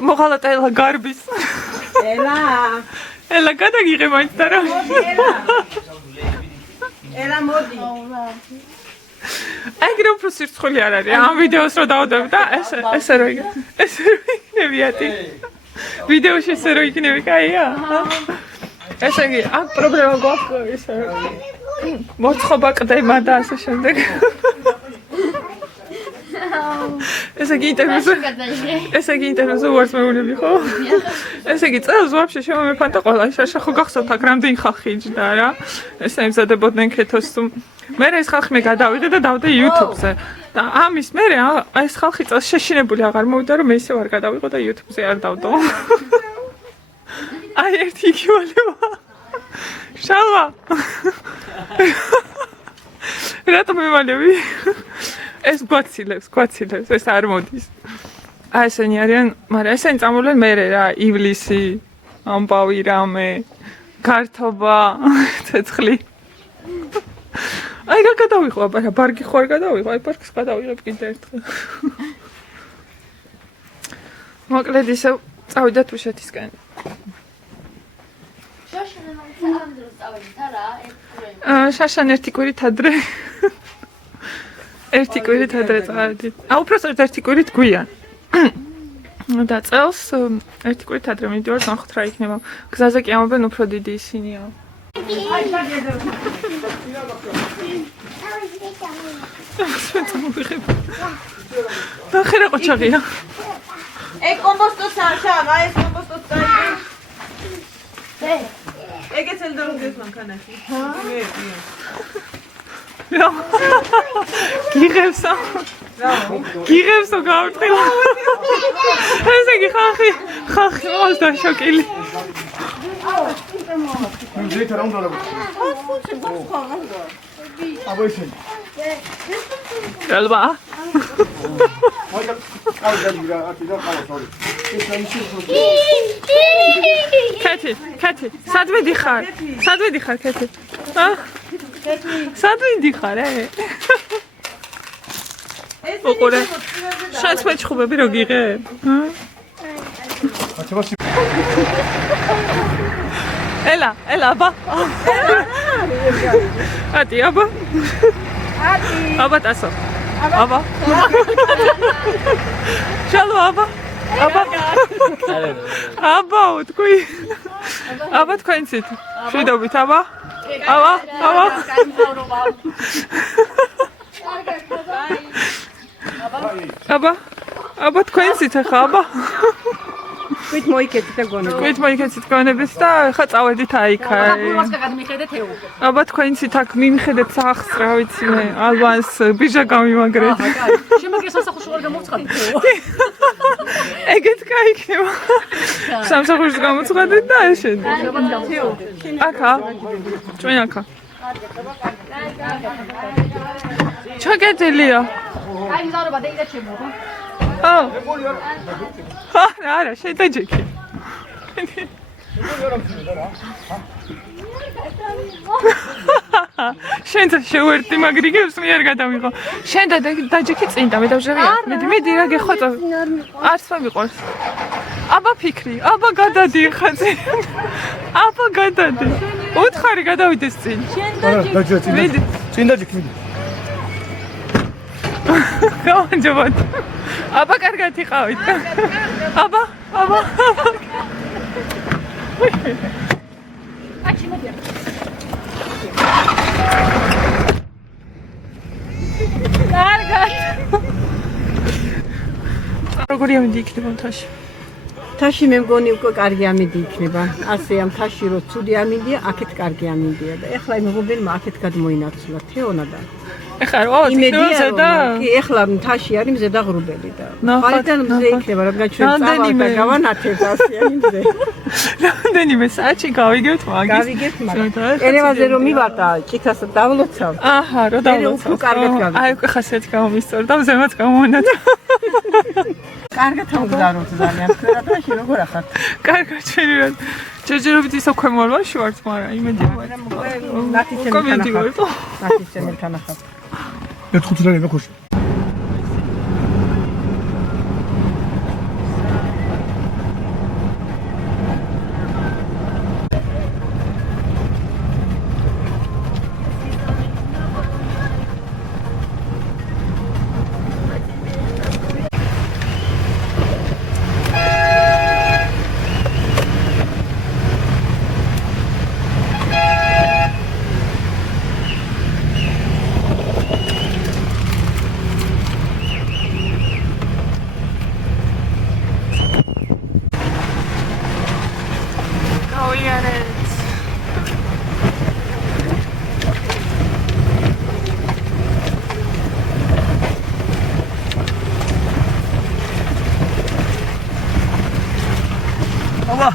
მოღალატა ელა გარბის. ელა გადაგიღე მაინც და რა. ელა მოდი. ეგრე უფრო სირცხული არ არის. ამ ვიდეოს რო დავდებ და ესე რო იქნებიათი. ვიდეოში ესე რო იქნები, კაია? ესე იგი, აქ პრობლემა გვაქვს ისე. მოწყობა ყდება და ასე შემდეგ. ესე იგი ინტერვიუზე უარს მეუბნები ხო? ესე იგი წელს ვაფშე შემომეფანტა ყველა შაშა ხო გახსოვთ აქ რამდენი ხალხი იჯდა რა? ესე იმზადებოდნენ ქეთოს თუ მე ეს ხალხი მე გადავიღე და დავდე YouTube-ზე. და ამის მერე ეს ხალხი წელს შეშინებული აღარ მოვიდა რომ მე ისე ვარ გადავიღო და YouTube-ზე არ დავდო. აი ერთი იქივალება. შალვა. რატომ მევალები? ეს გვაცილებს, ეს არ მოდის. აი ესენი არიან, მაგრამ ესენი წამოვლენ მერე რა, ივლისი, ამბავი რამე, გართობა, ცეცხლი. აი რა გადავიღო, აბა რა ბარგი ხო არ გადავიღო, აი ბარგს გადავიღებ კიდე ერთხელ. მოკლედ ისე წავიდეთ უშეთისკენ. შაშან ერთი კვირით ადრე. ერთი კვირით ადრე წავედით. უпростоრად ერთი კვირით გვიან. და წელს ერთი კვირით ადრე მივიდივართ, ნახოთ რა იქნება. გზაზე კი ამობენ უფრო დიდი ისინია. ნახე რა ყოჩაღია. კომპოსტოს აღშავა, ეს კომპოსტოს წაიგე. ეგეც ელდორუგეს მანქანაში. გიღებსო. გიღებსო გავარტყილა. ესე იგი ხალხი ყავს დაშოკილი. ზეით რა უნდა ლაბო. აბა ისე. გალბა. მაგა კარგი რა, ათი და ყავა, სორი. ეს ამისი. კეთი, სად ვიდიხარ, კეთი? სად ვიდიხარ, ოყურე. შენც მეჩხუბები რო გიღებ? ელა, აბა. ატი, აბა. აბა ტასო. აბა. შალო, აბა. აბა, თქვი. აბა თქვენცით. შვიდობით, აბა. აბა თქვენცით ახლა, აბა. ვით მოიქეცით გონებით და ხა წავედით აიქა. აბა თქვენცით აქ მიმხედეთ სახს რა ვიცი მე, ალბანს ბიჟა გამიმაგრეთ. შემაგეს სასახურში ვარ გამოვცხადეთ. ეგეთ кайქნება. სამსახურში გამოცხადეთ და შენ. აკა. ჩვენ აკა. ჩაგეთელია. აი მზავრობა დაიდა ჩემო. არა, შენ დაჯექი. შენ შევერთი მაგრიგებს მე არ გადავიღო. შენ დაჯექი წინ და მე დავჟღია. მედი რა გეხოწო. არც მომიყვარს. აბა ფიქრი, აბა გადადი ხაზი. აბა გადადი. უთხარი გადავიდეს წინ. დაჯექი. წინ დაჯექი. გავანჯობოთ. აბა კარგად იყავით. აბა. აჩი მოდი. კარგად. როგორი ამიდი იქნება მთაში? თაში მე მგონი უკვე კარგი ამიდი იქნება. ასე ამ თაში რო ცუდი ამიდია, აქეთ კარგი ამიდია და ეხლა იმ მეგობელმა აქეთ გადმოინაცვლა თეონა და ეხლა რა იმედია და კი ეხლა მთაში არის მზე და ღრუბელი და ხალიდან მზე იქნება რადგან ჩვენ წავალ და გავანათებთ ასიანი მზე. რამდენიმე საათში გავიგებთ მაგის. ერევანზე რომ მივარდა ჭიქას დავლოცავ. აჰა, რო დავლოცავ. უფრო კარგად გავიგე. აი უკვე ხასიათი გამომისწორ და მზემაც გამოვანათა. კარგად მოგზავნოთ ძალიან თქვენადაში როგორ ახართ? კარგად ჩვენი რა. ჯერჯერობით ისო ქვემოვალში ვართ, მაგრამ იმედია ვარ. ნათიცემელთან ახართ. ერთ ხუთი რა მეკოშ. აბა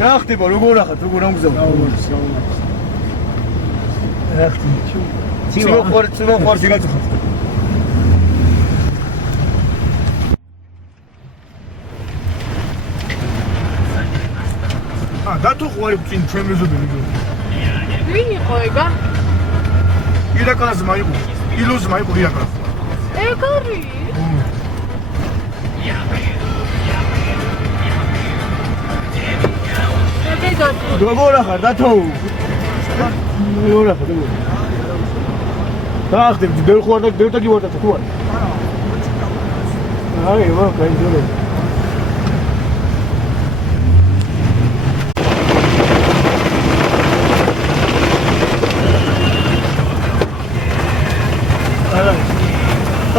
რა ხდება როგორ ახათ როგორ ამგზავნო რა ხდება ცივა ხარ შეგაწუხა დათო ხوارი წინ ჩვენ მეზობელი ვინ იყო ეგა? ირაკლას მაიყო ილუზ მაიყო ირაკლას ეგარი? როგორ ახარ დათო? როგორ ახარ? რა ხდება? ბევრი ხوار და ბევრი და გივარ და თუ არა? აი, ვა, კაიძოლე.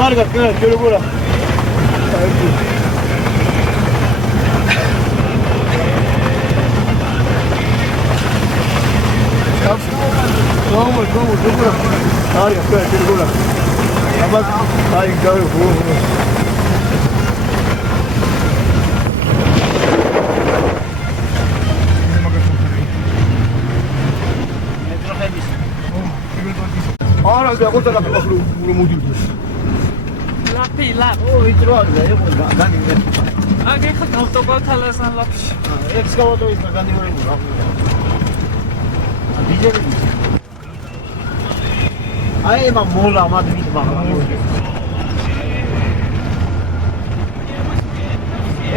Targa, quiero bola. Vamos, bola. Targa, quiero bola. Vamos, ay, claro, Ahora, agora tá no mundo. ლაფი. ო, ვიტრო აგა, იყო განი. აგე ხა ავტოგოლთალასან ლაფში. ექსკავატორის განივრებული რა. დიჯერი. აი მა მოლა მადვით მაგა.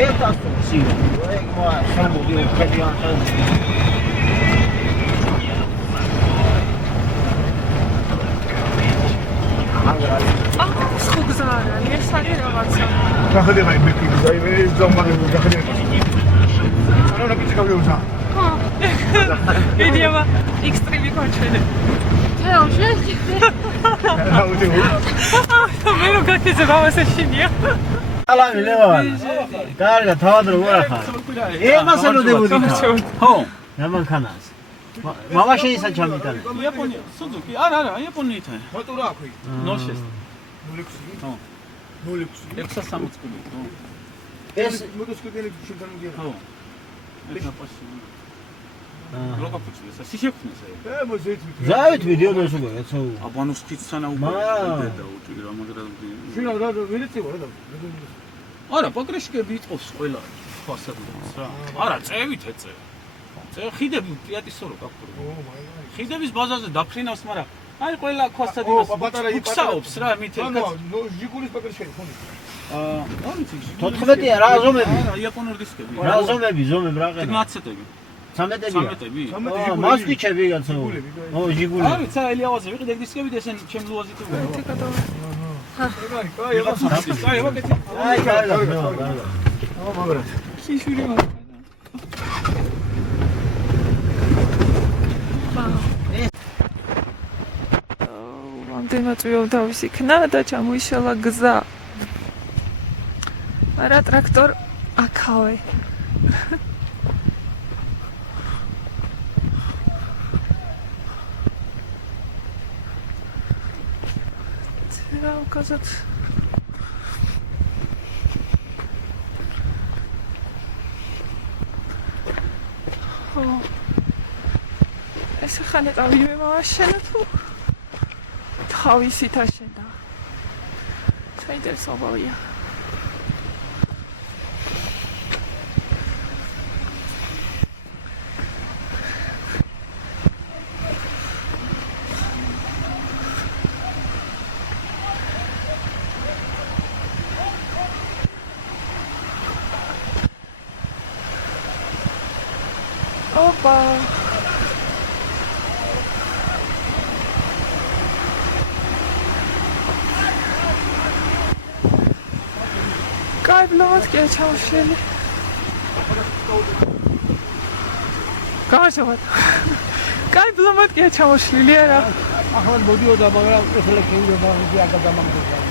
ეტას სი. აი მა სამოდი უკეთიან. ეს არის რაღაცა. გახედება იმეთი, აი მე ზომაგები გახედება. არა რა პიცი გავიუზა. ხო. ვიდეო ექსტრემი კონჩენე. თეოშე. აუდიო. მე რო გაკეთება ასაშინია. ალამი ლევან. კარგა, თავად როგორ ახარ? ემასე რო დებოდი. ხო. რამანქანას. მამა შეიძლება ჩამიტანე. იაპონია, სუზუკი. არა, იაპონიიდან. მოტურა აქვე. ნოშეს. 06. ხო. 06. 660 კუბი. ხო. ეს მოტოციკლები შევთან მიდია. ხო. ეს აპაში. როგორ ფუჭდეს? სიშექნეს აი. მოზეით. ზავით ვიდეო დასულა ეცო. აბანოს ხიცანა უკვე და უჭირ ამაგრად. შენ რა ვერეციო რა და. არა, პაგრეშკები იწოს ყველა ფასადებს რა. არა, წევით ეწე. ხიდები პიატისორო გაქრო. ხიდების ბაზაზე დაფრინავს, მაგრამ აი ყველა ქვასადებას უქსაობს რა მით ანუ ჟიგულის პაკრეშკები ხონი. არ ვიცი. 14-ია რა ზომები? არა, იაპონური დისკები. რა ზომები რა ყენა? 19-ები. 13-ები. 13-ები. მასკიჩები გაცო. ო, ჟიგული. არ ვიცი, ელიავაზე ვიყიდე დისკები და ესენ ჩემ ლუაზით უკვე. კაი, აბა. აი, კარგა. ო, მაგრა. ხიშვილი რამდენად დავის იქნა და ჩამოიშალა გზა. არა ტრაქტორ აქავე. რა უკაზეთ. ო. ეს ხანე დავიმე მაშენა თუ თავისით აშენდა. საინტერესოა. Opa! კაი ბლომატკია ჩამოშლილი. გავაშევათ. კაი ბლომატკია ჩამოშლილი არა. ახლა მოდიოდა, მაგრამ ესელა შეიძლება ვიდეო გადამამგზავრდა.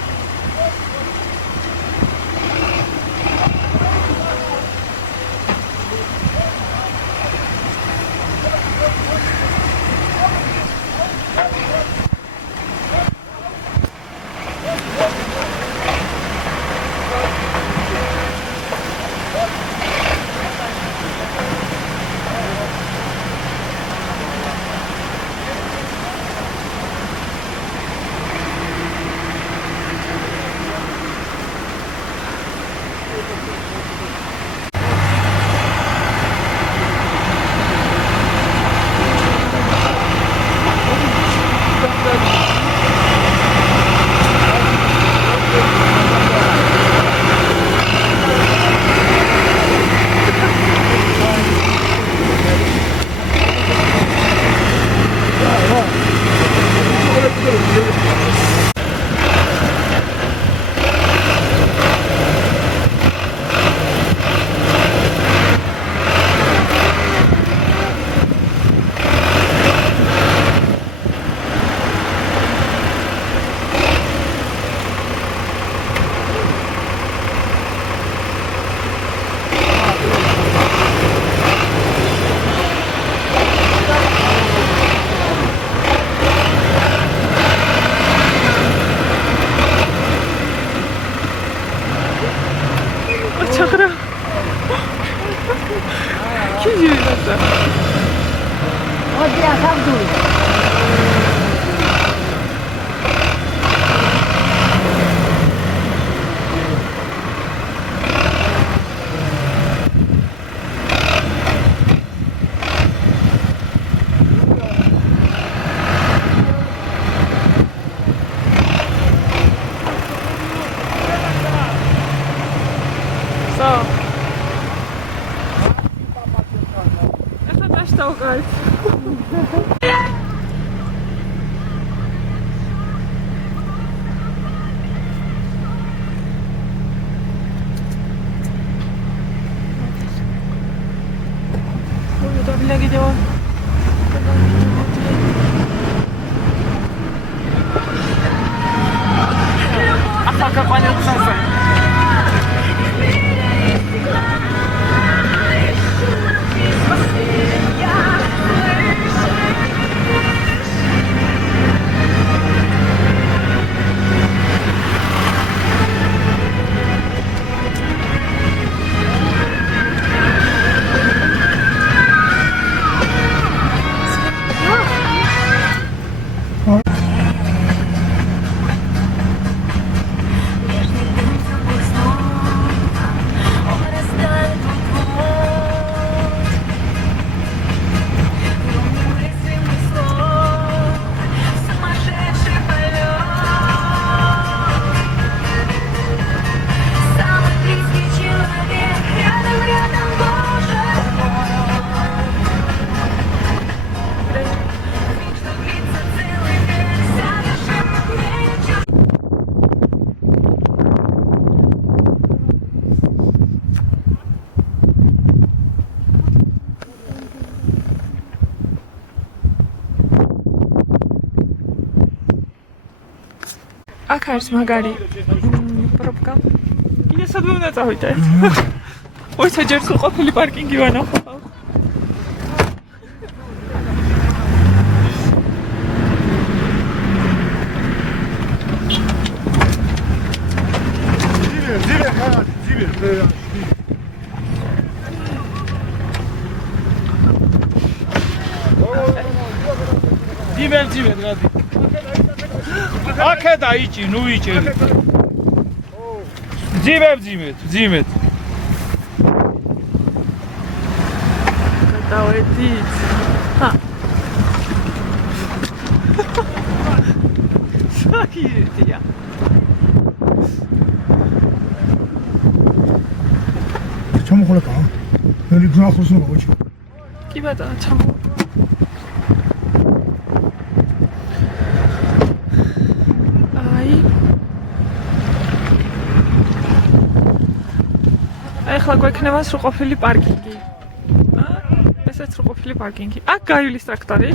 აქ არის მაგარი პრობკა. კიდე სადმე უნდა წავიდეთ? ой, საჯერ სულ ყოფილი პარკინგი ვანახავ. ძიმერ რადი. აქედა იჭი, ნუ იჭერი. ძიმეთ. გადავედით. ჰა. საერთია. ჩამოხოლაკა. მე გზახოს ნუ მოჭი. კი ბატონო, ჩამო. ეხლა გვექნება სრულყოფილი პარკინგი. ესეც სრულყოფილი პარკინგი. აქ გაივლის ტრაქტორი.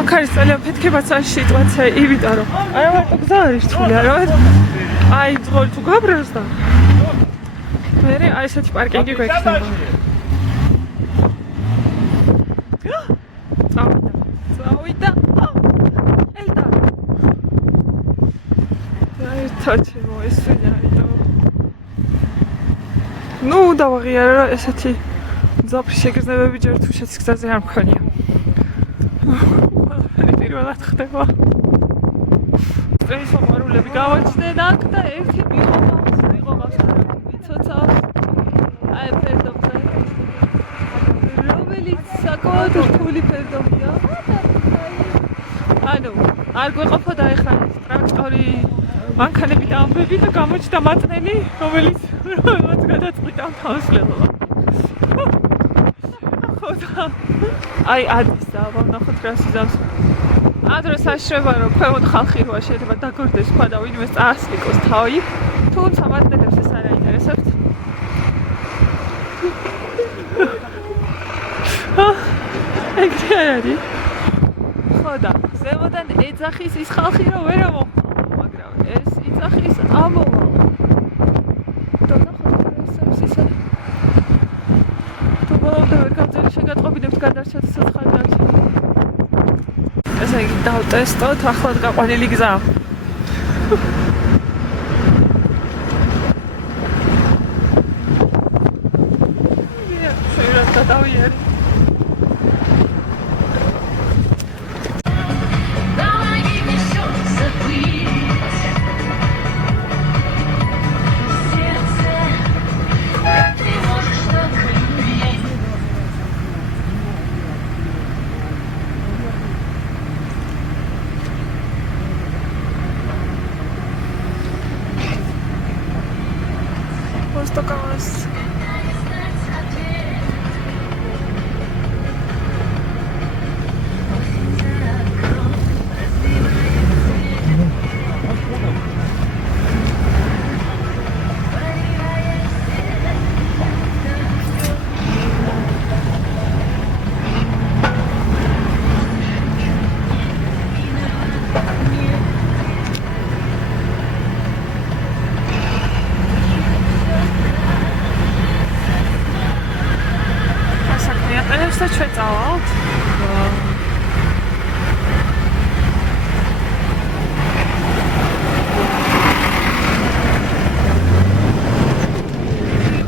აქ არის ძალიან ფეთქებაც არის სიტუაცია, იმიტომ რომ არა მარტო გზა არის რთული, არამედ აი ძღოლი თუ გაბრევს და მერე აი ესეთი პარკინგი გვექნება. წავიდა. ელდა. ერთად მოესვენა. ნუ დავაღიარა რა ესეთი ძაფრი შეგრძნებები ჯერ თუ შეც გზაზე არ მქონია. პირველად ხდება. ეს მომარულები გავაჩნდნენ აქ და ერთი მიღობას ვიცოცა. აი ფერდობზე. რომელიც საკმაოდ რთული ფერდობია. ანუ არ გვეყოფოდა ეხლა ტრაქტორი მანქანები და ამბები და გამოჩნდა მატნელი, რომელიც გადაწყვიტა თავისუფლება. ხოდა აი ადის და ვნახოთ რა სიზავს. ადრე საშრება რომ ქვემოთ ხალხი როა შეიძლება დაგორდეს სხვა და ვინმე წაასწრიკოს თავი. თუმცა მატნელებს ეს არ აინტერესებთ. ეგრე არ არის. ხოდა ზემოდან ეძახის ის ხალხი რომ ვერ მოხდა, მაგრამ ეს იძახის ამოვა. და ნახოთ ეს ისე. თუ ბოლომდე ვერ გავწერი შეგატყობინებთ გადარჩათ საცხარი დარჩა. ესე იგი დავტესტოთ ახლად გაყვანილი გზა. შეიძლება გადავიერი. Tocamos. Să ce alt?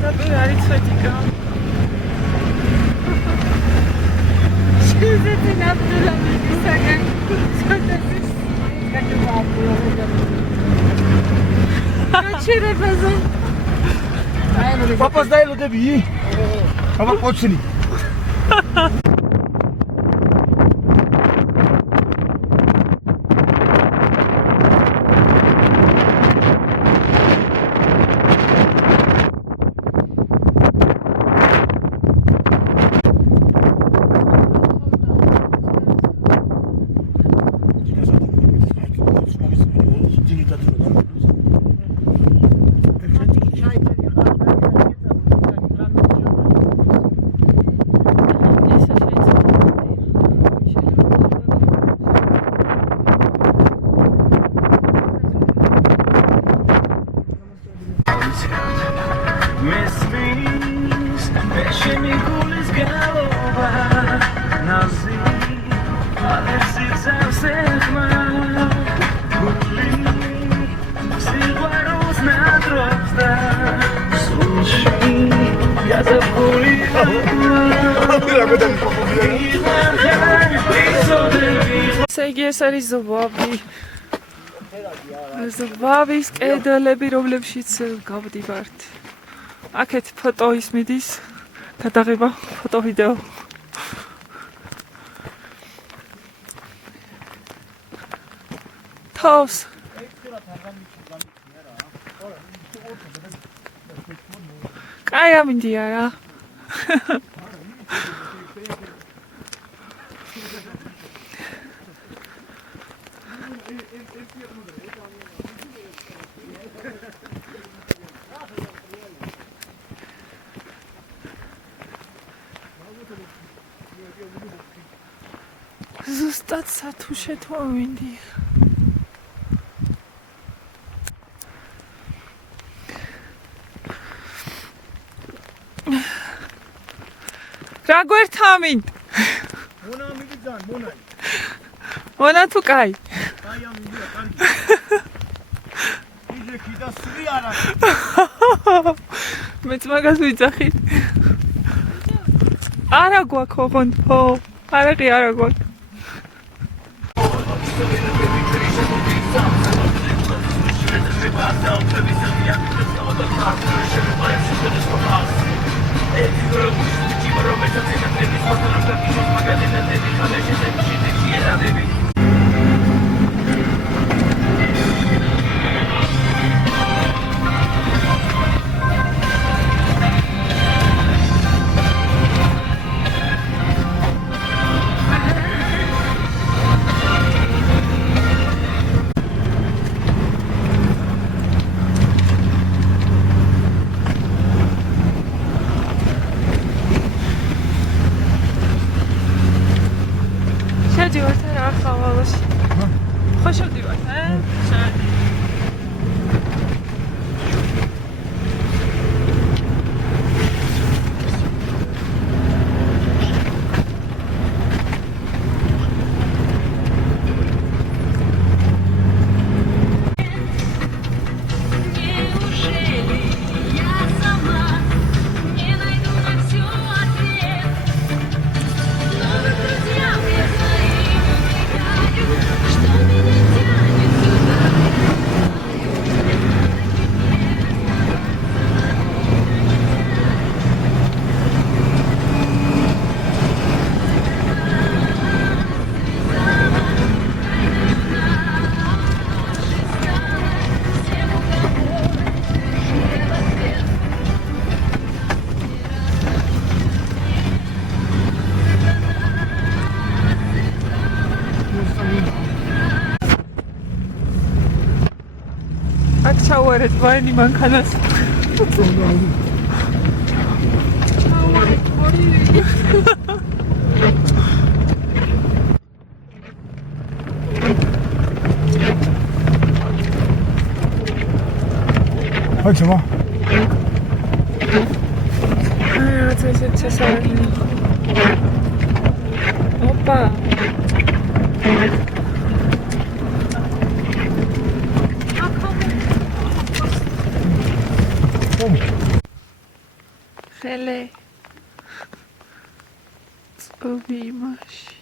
Da bine fetică. Scuze din Abdulhamid Sagan. Scuze-ți. Că nu mă apură. Ce reprezent? Papa stai lo devi. Papa poți. ეს არის ზვავი. ზვავის კედლები, რომლებშიც გავდივართ. აქეთ ფოტო ის მიდის, გადაღება, ფოტო ვიდეო. თავს. კაი ამინდია რა. ზუსტად სათუშეთ მოვიდი. რა გვერთავით? მონა მიდი ძალიან, მონა. მონა თუ კაი? კაი ამიდია, კარგი. იძე კიდე სული არა. მეც მაგას ვიძახი. არა გვაქვს ოღონდ, ხო. არა გვაქვს. შევდივართ რა ხავალოში. ხო შევდივართ, შევდი. აქ ჩავარეთ ვაინი მანქანას. ჩავარეთ ორივე. აი ჩავა. რა წესარი. ოპა. ხელე წობი იმაში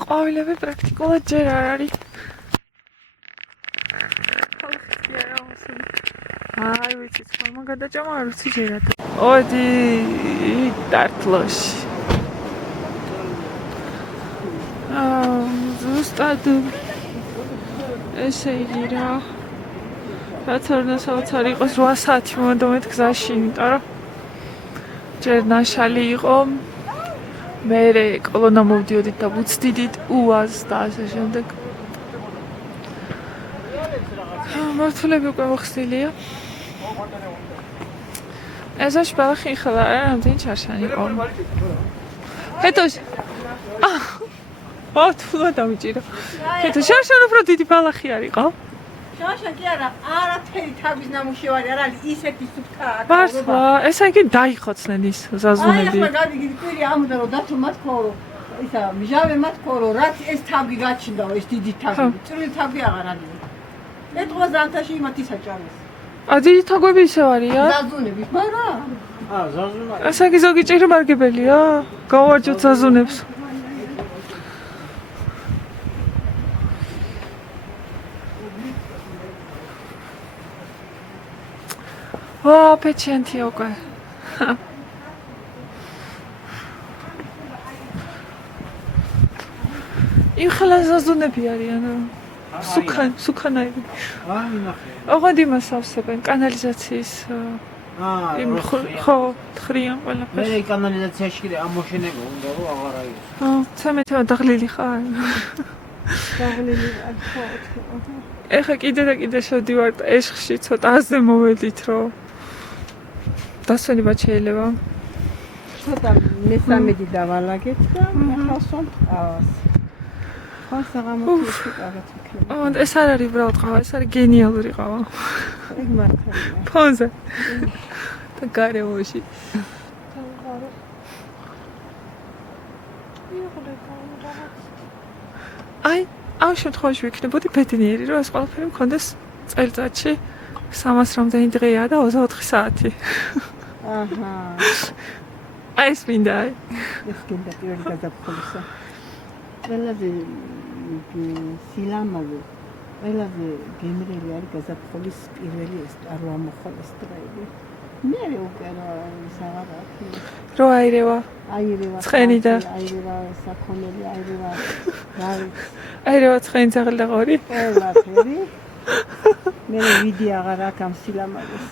ყვავილები პრაქტიკულად ჯერ არ არის აი ვიცი ხომ გადაჭამა არ ვიცი ჯერად ოდი დარტლოში ზუსტად ესე იგი რა რაც არ საოცარი იყოს 8 საათი მომდომეთ გზაში იმიტომ რომ ჯერ ნაშალი იყო მერე კოლონა მოვდიოდით და ვუცდიდით უაზს და ასე შემდეგ მართლები უკვე მოხსნილია ეზოში ბალახი ხლა არა რამდენი ჩარშანი იყო հետოש თულა დამიჭირა հետო შარშან უფრო დიდი ბალახი არ იყო შარშან კი არა არაფერი თავის ნამუშევარი არ არის ისეთი სუფთა ბარსვა ესა იგი დაიხოცნენ ის ზაზუნები აი ახლა გადიგიდი პირი ამოდა რომ დათო მათქორო ისა მჟავე მათქორო რაც ეს თავი გაჩნდაო ეს დიდი თავი წვრილი თავი აღარ არის ეთქვა ზანთაში იმათი საჭარეს დიდი თაგვები ისევ არიან ზაზუნები მაგრამ ზაზუნა ესა იგი ზოგი ჭირი მარგებელია გავარჯოთ ზაზუნებს ვა პეჩენტია უკვე იმ ხლა ზაზუნები არიან სუქანაები აი ნახე ოღონდ იმას ავსებენ კანალიზაციის იმ ხო ხრიან ყველაფერს. მე კანალიზაციაში კიდე ამოშენება უნდა რომ აღარ აიღოს. ცემეთო დაღლილი ხარ. დაღლილი ხო. ეხა კიდე და კიდე შევდივარ ეშხში ცოტა აზე მოვედით რომ დასვენება შეიძლება. ცოტა მესამედი დავალაგეთ და ახალსვამ ყავს. ხო საღამოთი კარგად იქნება. ეს არ არის უბრალოდ ყავა, ეს არის გენიალური ყავა. ეგ მართალია. ფონზე. და გარემოში. აი, ამ შემთხვევაში ვიქნებოდი ბედნიერი, რომ ეს ყველაფერი მქონდეს წელიწადში 300 რამდენი დღეა და 24 საათი. აჰა. აი ეს მინდა. ეს კიდე პირველი გაზაფხულისა. ყველაზე სილამაზე, ყველაზე გემრიელი არის გაზაფხულის პირველი ეს წარმოამოხოლეს დღეები. მე უკვე საღარ აქვს. რო აირევა. აირევა. ცხენი და აირევა საქონელი, აირევა. აირევა ცხენი ძაღლი და ყორი. ყველაფერი. მე ვიდი აღარ აქვს ამ სილამაზეს.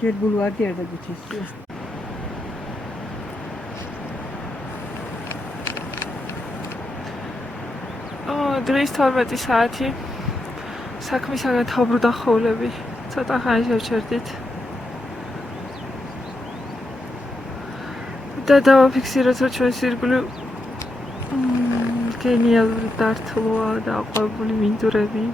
ჯერ ბულვარდი არ დაგიჩესია. დღის 12 საათი. საქმისაგან თავბრუდა ხოვლები. ცოტა ხანი შევჩერდით. და დავაფიქსიროთ, რომ ჩვენს ირგვლივ გენიალური დართლოა და აყვავებული მინდვრები.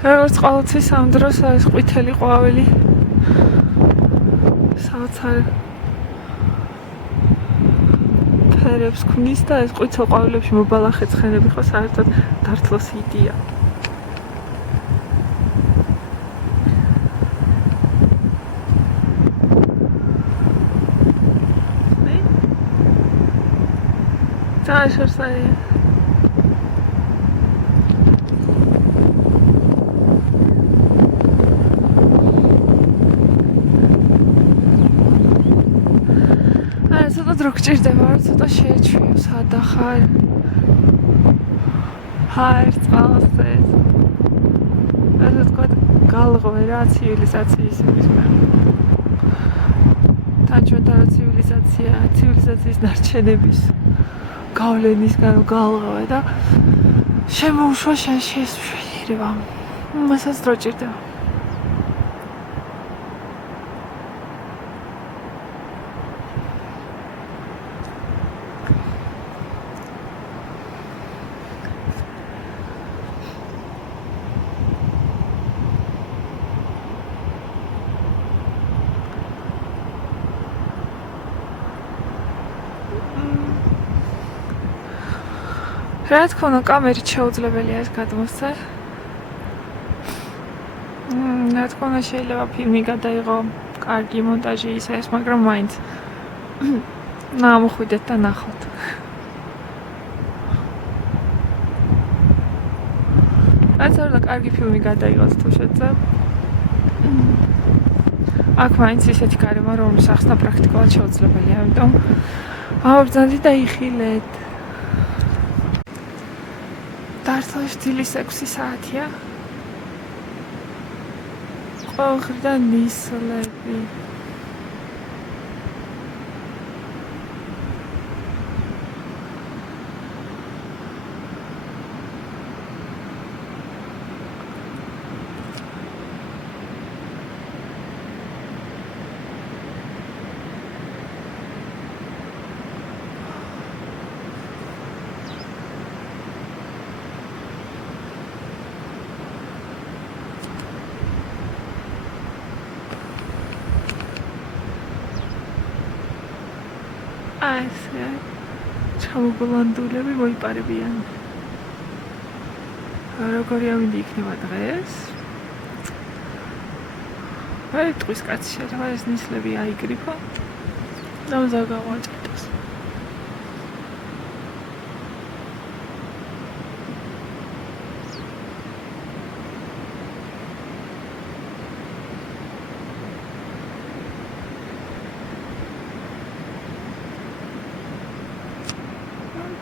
როგორც ყოველთვის ამ დროს არის ყვითელი ყვავილი. საოცარი ფერებს ქმნის და ეს ყვითელ ყვავილებში მობალახე ცხენები ხო საერთოდ დართლოს იდეა. Şurası. ცოტა დრო გჭირდება, რომ ცოტა შეეჩვიო, სად ახარ. ჰაერს წყალზე. ასე თქვა, გალღვე რა ცივილიზაციის მისმა. თანჩვენთან რა ცივილიზაციის ნარჩენების გავლენისგან გალღვე და შემოუშვა შენ შეესვენირება. მასაც დრო ჭირდება. რა თქმა უნდა, კამერით შეუძლებელია ეს გადმოსცა. რა თქმა უნდა, შეიძლება ფილმი გადაიღო, კარგი მონტაჟი ისე ეს, მაგრამ მაინც ნამოხვიდეთ და ნახოთ. რაც არ უნდა კარგი ფილმი გადაიღოს თუ შეძებ. აქ მაინც ისეთი გარემო, რომლის ახსნა პრაქტიკულად შეუძლებელია, ამიტომ ავბრძანდით და იხილეთ. დართლში დილის 6 საათია. ყველგან ნისლები. ასე ჩამოგლანდულები მოიპარებიან. როგორი ამინდი იქნება დღეს? აი ტყვის კაცი შეიძლება ეს ნისლები აიგრიფო. დამზა გავაჭიდოს.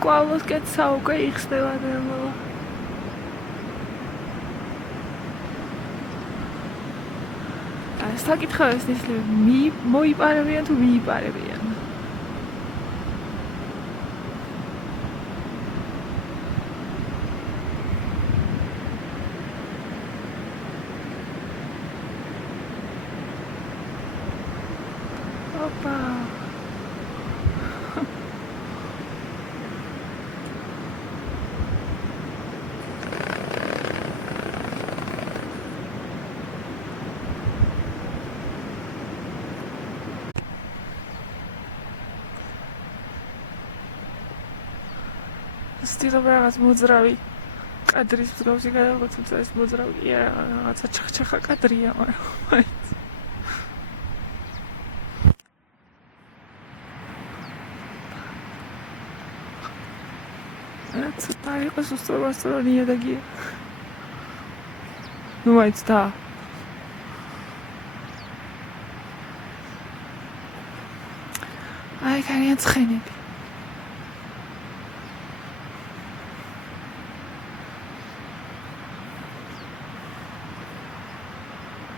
კვალოს კეცა უკვე იხსნება დემოლა. საკითხია ეს მოიპარებიან თუ მიიპარებიან. ოპა. Stilo რაღაც მოძრავი კადრის მსგავსი გადავიღოთ, თუმცა ეს მოძრავია, რაღაცა ჩახჩახა კადრია, მაგრამ ცოტა იყოს უსწრებასწორო ნიადაგია. ნუ მაინც და აი განიან ცხენები.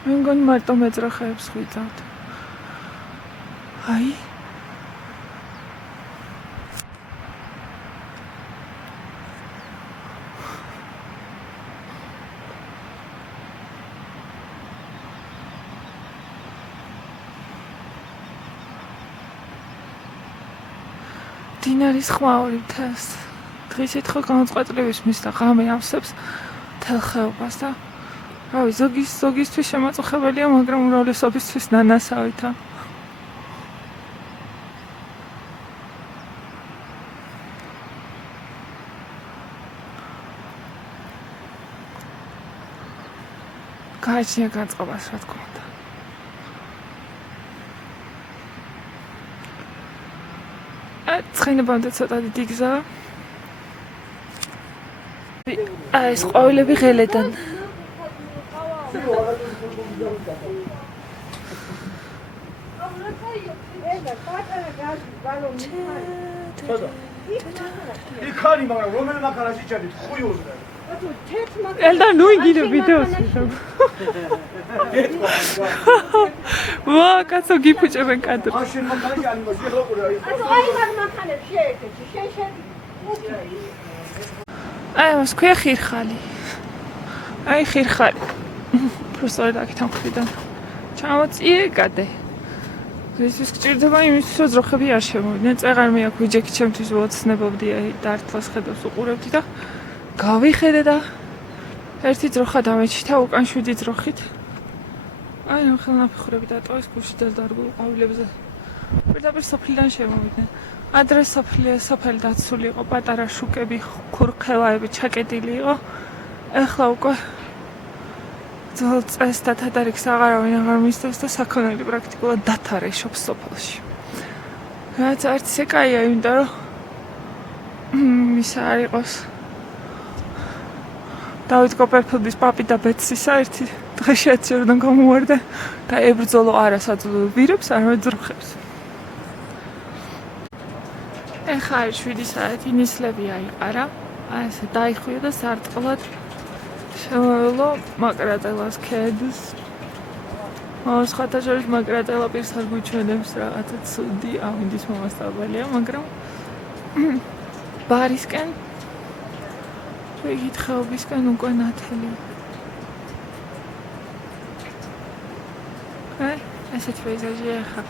მე მგონი მარტო მეძრახეებს ხვიცავთ. აი დინარის ხმაური მთელს დღის ეთქო განწყობილების მის და ღამე ავსებს მთელ ხეობას და რავი ზოგისთვის შემაწუხებელია, მაგრამ უმრავლესობისთვის ნანასავითა. გააჩნია განწყობას, რა თქმა უნდა. ცხენებამდე ცოტა დიდი გზაა. ეს ყვავილები ღელედან. იქარი მაგრამ რომელ მანქანაში ჩადით ხუიოზე ელდა ნუ იგივე ვიდეოს ვიღებ. ვა, კაცო გიფუჭებენ კადრს. მაშინ მანქანაში ანიმაცია ხოყურა აი მაგ მანქანებს შეერთეთ, შეშედი. აი მას ქვია ხირხალი. აი ხირხალი. პროსტა დაკეთან ხვიდან. ჩამოწიე გადე. ეს გჭირდება იმისთვის, რომ ძროხები არ შემოვიდნენ. წეღარ მე აქ ვიჯექი ჩემთვის ვოცნებობდი აი დარტყას ხედავს უყურებდი და გავიხედე და ერთი ძროხა დამეჩითა უკან 7 ძროხით. აი ამ ხელნაფეხურები დატოვეს გუშინდელ დარგულ ყვავილებზე. პირდაპირ სოფლიდან შემოვიდნენ. ადრე სოფელი დაცული იყო, პატარა შუკები, ქურქელაები ჩაკეტილი იყო. ეხლა უკვე ძველ წესს და თადარიგს აღარ მისდევს და საქონელი პრაქტიკულად დათარეშობს სოფელში. რაც არც ისე კაია, იმიტომ რომ ისა არ იყოს დავით კოპერფილდის პაპი და ბეცისა ერთი დღე შეეცერდან გამოვარდა და ებრძოლო არასაძლო ვირებს, არამედ ძროხებს. ეხლა არის 7 საათი, ნისლები აიყარა, აი ესე დაიხვია და სარტყლად შემოველო მაკრატელას ქედს. სხვათა შორის მაკრატელა პირსად გვიჩვენებს რაღაცა ცუდი ამინდის მომასწავლებელია, მაგრამ ბარისკენ ვიგით ხეობისკენ უკვე ნათელი. ესეთ პეიზაჟია ახლა.